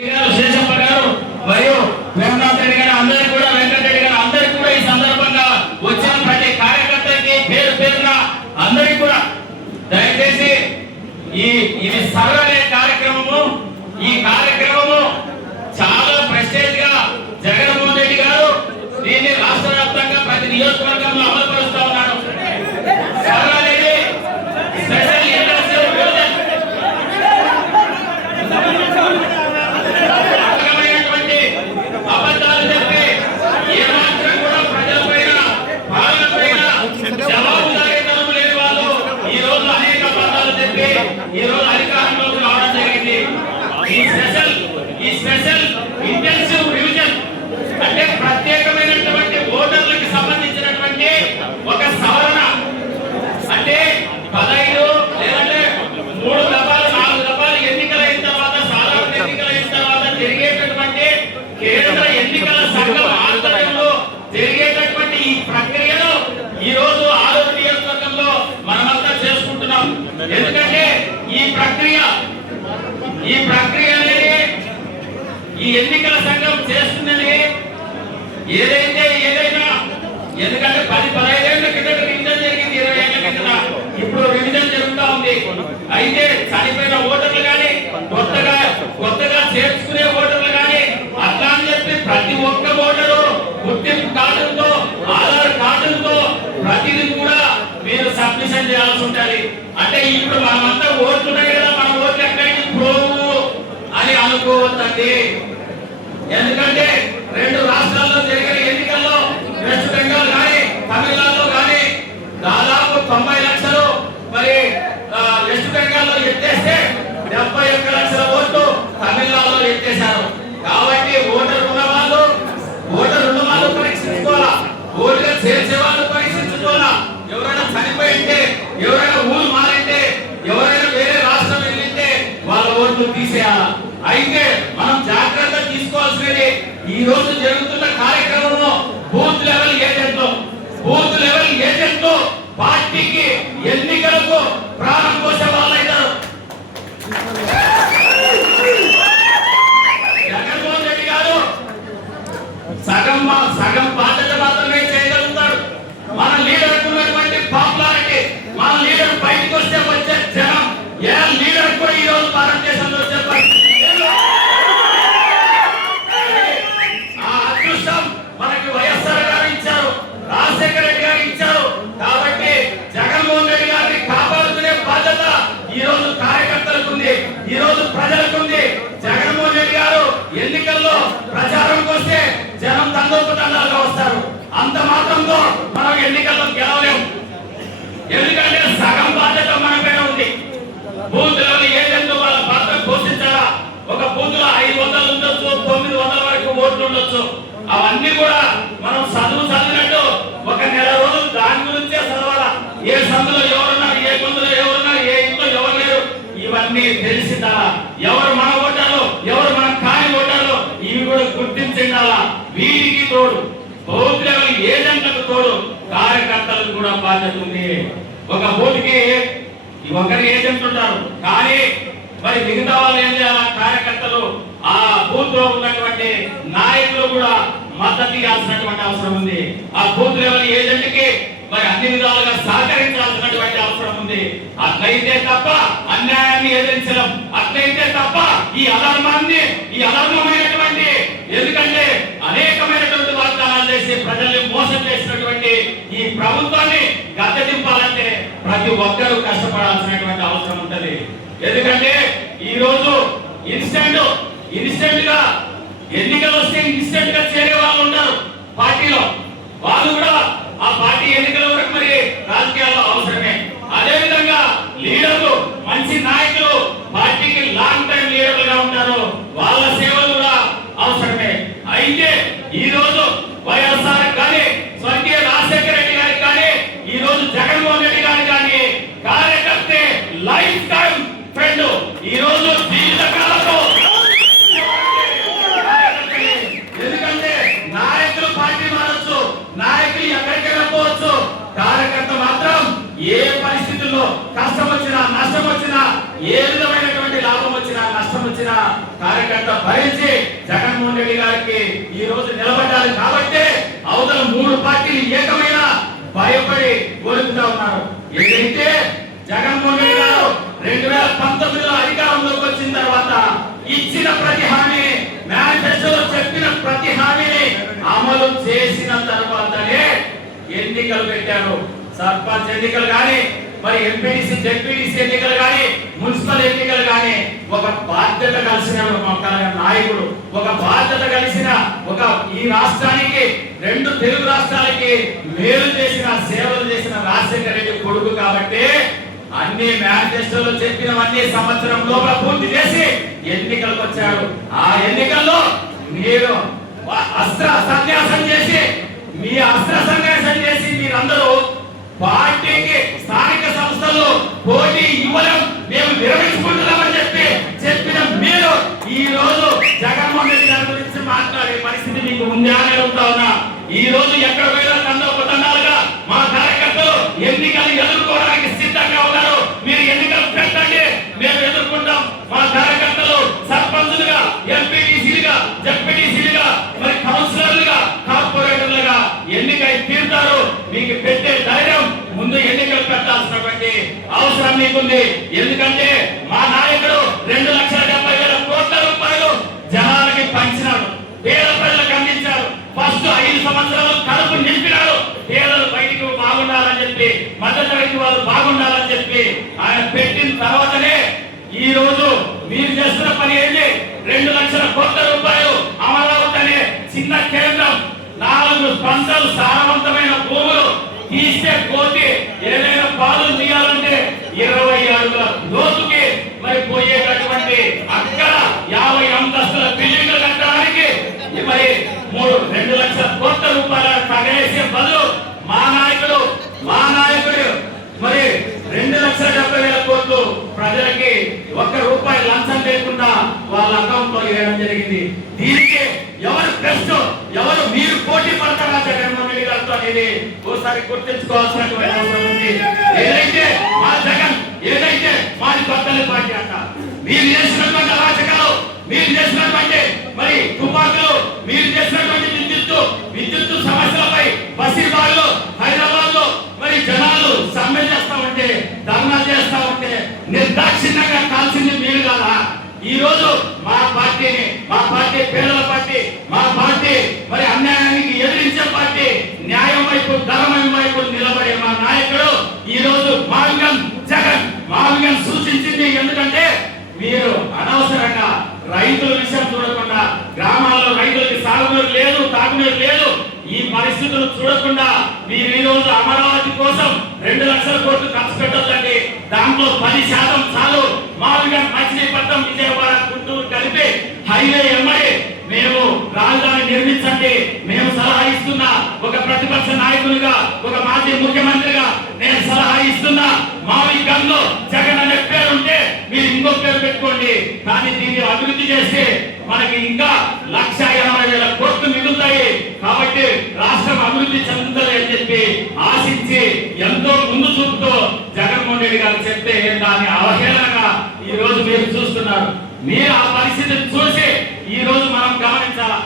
శేషప్ప గారు మరియు వేమనాథ్ రెడ్డి గారు అందరికీ కూడా వెంకటరెడ్డి గారు అందరికీ కూడా ఈ సందర్భంగా వచ్చిన ప్రతి కార్యకర్తకి పేరు పేరున అందరికీ కూడా దయచేసి ఇది సభ అనే కార్యక్రమము ఈ కార్యక్రమము చాలా ప్రెస్టేజ్ గా జగన్మోహన్ రెడ్డి గారు దీన్ని రాష్ట్ర వ్యాప్తంగా ప్రతి నియోజకవర్గంలో అమలు పరుస్తా ఉన్నారు. సభ అనేది స్పెషల్ అబద్ధాలు చెప్పి ఏమాత్రం కూడా ప్రజలపైన పాలనపైన జవాబుదారీతనం లేని వాళ్ళు ఈ రోజు అనేక అబద్ధాలు చెప్పి ఈ రోజు అధికారంలోకి రావడం జరిగింది. ఈ స్పెషల్ ఇంటెన్సివ్ రివిజన్ అంటే ప్రత్యేకమైనటువంటి ఓటర్లకు సంబంధించినటువంటి ఒక సవరణ అంటే 15 లేదంటే 3 దఫాలు 4 దఫాలు ఎన్నికలైన తర్వాత సాధారణ ఎన్నికలైన తర్వాత జరిగేటటువంటి కేంద్ర ఎన్నికల సంఘం ఆధ్వర్యంలో జరిగేటటువంటి ఈ ప్రక్రియను ఈ రోజు 6వ నియోజకవర్గంలో మనమంతా చేసుకుంటున్నాం. ఎందుకంటే ఈ ప్రక్రియ అనేది ఈ ఎన్నికల సంఘం చేస్తున్నది ఏదైనా ఎందుకంటే 10-15 ఏళ్ల క్రితం రివిజన్ జరిగింది, 20 ఏళ్ల క్రితం ఇప్పుడు రివిజన్ జరుగుతూ ఉంది. అయితే చనిపోయిన ఓటర్లు కానీ కొత్తగా చేర్చుకునే ఓటర్లు కానీ అట్లా అని చెప్పి ప్రతి ఒక్క ఓటరు గుర్తింపు కార్డులతో ఆధార్ కార్డులతో ప్రతిదీ కూడా మీరు సబ్మిషన్ చేయాల్సి ఉంటుంది. అంటే ఇప్పుడు మనమంతా ఓట్లున్నాయి కదా, మన ఓట్లు ఎక్కడికి పోవు అని అనుకోవద్దండి. ఎందుకంటే 2 రాష్ట్రాల్లో జరిగిన ఎన్నికల్లో వెస్ట్ బెంగాల్ కానీ తమిళనాడులో కానీ దాదాపు 90 లక్షలు మరి వెస్ట్ బెంగాల్లో ఎత్తేస్తే 71 లక్షల ఓట్లు తమిళనాడులో ఎత్తేశారు. కాబట్టి ఓటర్ ఉన్న వాళ్ళు పరీక్షించుకోవాలా, ఓటుగా చేర్చే వాళ్ళు పరీక్షించుకోవాలా. ఎవరైనా చనిపోయింటే, ఎవరైనా ఊరు మారింటే, ఎవరైనా వేరే రాష్ట్రం వెళ్ళింటే వాళ్ళ ఓట్లు తీసేయాలా. అయితే మనం జాగ్రత్త తీసుకోవాల్సినది ఈ రోజు జరుగుతున్న కార్యక్రమంలో బూత్ లెవెల్ ఏజెంట్లు పార్టీకి ఎన్నికలకు ప్రాణం పోసే వాళ్ళు అవుతారు. జగన్మోహన్ రెడ్డి గారు సగం బాధ్యత మాత్రమే చేయగలుగుతాడు. మన లీడర్ ఉన్నటువంటి పాపులారిటీ, మన లీడర్ బయటకు వస్తే వచ్చే జనం ఏ లీడర్ కూడా ఈ రోజు భారతదేశంలో చెప్పారు. ఆ అదృష్టం మనకి వైఎస్ఆర్ గారు ఇచ్చారు, రాజశేఖర రెడ్డి గారు ఇచ్చారు. కాబట్టి జగన్మోహన్ రెడ్డి గారిని కాపాడుకునే బాధ్యత ఈ రోజు కార్యకర్తలకు ఉంది, ఈ రోజు ప్రజలకు ఉంది. జగన్మోహన్ రెడ్డి గారు ఎన్నికల్లో ప్రచారంకి వస్తే జనం తండోపతండాలుగా వస్తారు. అంత మాత్రంతో మనం ఎన్నికల్లో గెలవలేము. ఎందుకంటే సగం బాధ్యత మన పైన ఉంది. బూత్ లెవెల్ ఏజెంట్లు వాళ్ళ పాత్ర పోషించాలా. ఒక బూత్ లో 500 ఉండొచ్చు, 900 వరకు ఓట్లు ఉండొచ్చు. అవన్నీ కూడా మనం చదివినట్టు ఒక నెల రోజులు దాని గురించే చదవాలా. ఏ సందులో ఎవరున్నారు, ఏ గుందులో ఎవరున్నారు, ఏ ఇంట్లో ఎవరు లేరు, ఇవన్నీ తెలిసిందాలా. ఎవరు మన ఓటర్లు, ఎవరు మన కాని ఓటర్లు, ఇవి కూడా గుర్తించిండాలా. వీరికి తోడు బూత్ లెవెల్ ఏజెంట్లకు తోడు కార్యకర్తలకు కూడా బాధ్యత ఉంది. ఒక బూత్ కి ఒకరి ఏజెంట్ ఉంటారు, కానీ మరి మిగతా వాళ్ళు ఏం చేయాలి, కార్యకర్తలు ఆ బూత్ లో ఉన్నటువంటి నాయకులు కూడా మద్దతు ఇవ్వాల్సినటువంటి అవసరం ఉంది. ఆ బూత్ లెవెల్ ఏజెంట్ కి మరి అన్ని విధాలుగా సహకరించాల్సినటువంటి అవసరం ఉంది. అట్లయితే తప్ప అన్యాయాన్ని ఎదిరించడం, అట్లయితే తప్ప ఈ అధర్మమైనటువంటి ఎందుకంటే అనేకమైనటువంటి వాగ్దానాలు చేసి ప్రజల్ని మోసం చేసినటువంటి ఈ ప్రభుత్వాన్ని గద్దెదింపాలంటే ప్రతి ఒక్కరూ కష్టపడాల్సినటువంటి అవసరం ఉంటది. ఎందుకంటే ఈ రోజు ఇన్స్టెంట్ గా ఎన్నికలు వస్తే ఇన్స్టెంట్ గా చేరే వాళ్ళు ఉంటారు పార్టీలో. వాళ్ళు కూడా ఆ పార్టీ ఎన్నికల వరకు మరి రాజకీయాల్లో అవసరమే. అదే విధంగా లీడర్లు, మంచి నాయకులు పార్టీకి లాంగ్ టైం లీడర్లుగా ఉంటారు, వాళ్ళ సేవలు కూడా అవసరమే. అయితే ఈ రోజు వైఎస్ఆర్ కానీ, స్వర్గీయ రాజశేఖర రెడ్డి గారికి కానీ, ఈ రోజు జగన్మోహన్ రెడ్డి గారికి కానీ కార్యకర్తే లైఫ్ టైం ఫ్రెండ్. ఈ రోజు జీవితకాలంలో ఎందుకంటే నాయకులు పార్టీ మారచ్చు, నాయకులు ఎక్కడికైనా పోవచ్చు, కార్యకర్త మాత్రం ఏ పరిస్థితుల్లో కష్టం వచ్చినా నష్టం వచ్చినా ఏ విధమైనటువంటి లాభం వచ్చినా నష్టం వచ్చినా కార్యకర్త అంత భరించి జగన్మోహన్ రెడ్డి గారికి ఈ రోజు నిలబడ్డారు కాబట్టి అవతల 3 పార్టీలు ఏకమైన భయపడి కోరుకుంటా ఉన్నారు. ఏదైతే జగన్మోహన్ రెడ్డి గారు 2019లో అధికారంలోకి వచ్చిన తర్వాత ఇచ్చిన ప్రతి హామీని, మేనిఫెస్టోలో చెప్పిన ప్రతి హామీని అమలు చేసిన తర్వాతనే ఎన్నికలు పెట్టారు. సర్పంచ్ ఎన్నికలు కానీ, మరి ఎంపీటీసీ జెడ్పీటీసీ ఎన్నికలు కానీ, మున్సిపల్ ఎన్నికలు కానీ ఒక బాధ్యత కలిసిన నాయకుడు, ఒక బాధ్యత కలిసిన ఈ రాష్ట్రానికి 2 తెలుగు రాష్ట్రాలకి మేలు చేసిన, సేవలు చేసిన రాజశేఖర రెడ్డి కొడుకు కాబట్టి అన్ని మేనిఫెస్టోలో చెప్పినవన్నీ సంవత్సరం లోపల పూర్తి చేసి ఎన్నికలకు వచ్చాడు. ఆ ఎన్నికల్లో మీరు అస్త్ర సన్యాసం చేసి మీరందరూ పార్టీకి స్థానిక సంస్థల్లో పోటీ ఇవ్వడం మేము విరమించుకుంటున్నామని చెప్పిన మీరు ఈ రోజు జగన్మోహన్ రెడ్డి గారి గురించి మాట్లాడే పరిస్థితి మీకు ఉందా అని అడుగుతా ఉన్నా. ఈ రోజు ఎక్కడ పోయినా తండాలుగా మా కార్యకర్తలు ఎన్నికలు ఎదుర్కోవడానికి సిద్ధంగా ఉన్నారు. మీరు ఎన్నికలు పెట్టండి, మేము ఎదుర్కొంటాం. మా కార్యకర్తలు సర్పంచులుగా, ఎంపీటీసీలుగా, జెడ్పీటీసీలుగా, మరి కౌన్సిలర్లుగా, కార్పొరేటర్లుగా ఎన్నికై తీరుతారు. మీకు పెట్టే ధైర్యం ముందు ఎన్నికలు పెట్టాల్సినటువంటి అవసరం మీకుంది. ఎందుకంటే మా నాయకుడు 2,70,000 కోట్ల రూపాయలు జనాలకి పంచినాడు, పేద ప్రజలకు అందించారు. ఫస్ట్ 5 సంవత్సరాలు కడుపు నింపినాడు. పేదలు బయటికి బాగుండాలని చెప్పి, మధ్యతరగతి వాళ్ళు బాగుండాలని చెప్పి ఆయన పెట్టిన తర్వాతనే ఈ రోజు మీరు చేస్తున్న పని ఏంటి? 2,00,000 కోట్ల రూపాయలు అమరావతి అనే చిన్న కేంద్రం, 4 పంటలు సారవంతమైన భూములు తీస్తే కోటి ఏదైనా పాలు తీయాలంటే 20 అడుగుల లోతుకి మరి పోయేటటువంటి అక్కడ 50 అంతస్తుల బిల్డింగ్లు కట్టడానికి మరి 2,00,000 కోట్ల రూపాయల తగేసే బదులు మా నాయకుడు మరి 2,70,000 కోట్లు ప్రజలకి 1 రూపాయి లంచం లేకుండా వాళ్ళ అకౌంట్ లో వేయడం జరిగింది. దీనికి ఎవరు బెస్ట్, ఎవరు మీరు పోటీ పడతారా జగన్మోహన్ రెడ్డి గారితో అనేది ఓసారి గుర్తించుకోవాల్సినటువంటి అవసరం ఉంది. ఏదైతే మా జగన్, ఏదైతే మాది కొత్తల పార్టీ అంట, మీరు చేసినటువంటి అరాచకాలు, మీరు చేసినటువంటి మరి తుపాకులు, మీరు చేసినటువంటి విద్యుత్తు సమస్యలపై బసీబాగ్లో, హైదరాబాద్ లో మరి జనాలు సమ్మె చేస్తా ఉంటే, ధర్నా చేస్తా ఉంటే నిర్దాక్షిణ్యంగా కాల్చింది మీరు కదా. ఈ రోజు మా పార్టీ పేదల పార్టీ, మా పార్టీ మరి అన్యాయానికి ఎదిరించే పార్టీ, న్యాయం వైపు, ధర్మం వైపు నిలబడే మా నాయకుడు ఈ రోజు జగన్ సూచించింది. ఎందుకంటే మీరు అనవసరంగా రైతుల విషయం చూడకుండా, గ్రామాల్లో రైతులకి సాగునీరు లేదు, తాగునీరు లేదు, ఈ పరిస్థితులు చూడకుండా మీరు ఈ రోజు అమరావతి కోసం 2,00,000 కోట్లు ఖర్చు పెట్టొద్దండి. దాంట్లో 10% చాలు. మామూలుగా మచిలీపట్నం, విజయవాడ, గుంటూరు కలిపి హైవే ఎమ్మడి మేము రాజధాని నిర్మించండి. మేము సలహా ఇస్తున్నా, ఒక ప్రతిపక్ష నాయకునిగా, ఒక మాజీ ముఖ్యమంత్రిగా నేను సలహా ఇస్తున్నా. మావి గన్లో జగన్ అనే పేరు ఉంటే మీరు ఇంకో పేరు పెట్టుకోండి. కానీ దీన్ని అభివృద్ధి చేస్తే మనకి ఇంకా 1,80,000 కోట్లు మిగులుతాయి. కాబట్టి రాష్ట్రం అభివృద్ధి చెందుతుంది అని చెప్పి ఆశించి ఎంతో ముందు చూపుతో జగన్మోహన్ రెడ్డి గారు చెప్తే దాన్ని అవహేళనగా ఈ రోజు మీరు చూస్తున్నారు. మీరు ఆ పరిస్థితిని చూసి ఈ రోజు మనం గమనించాలి.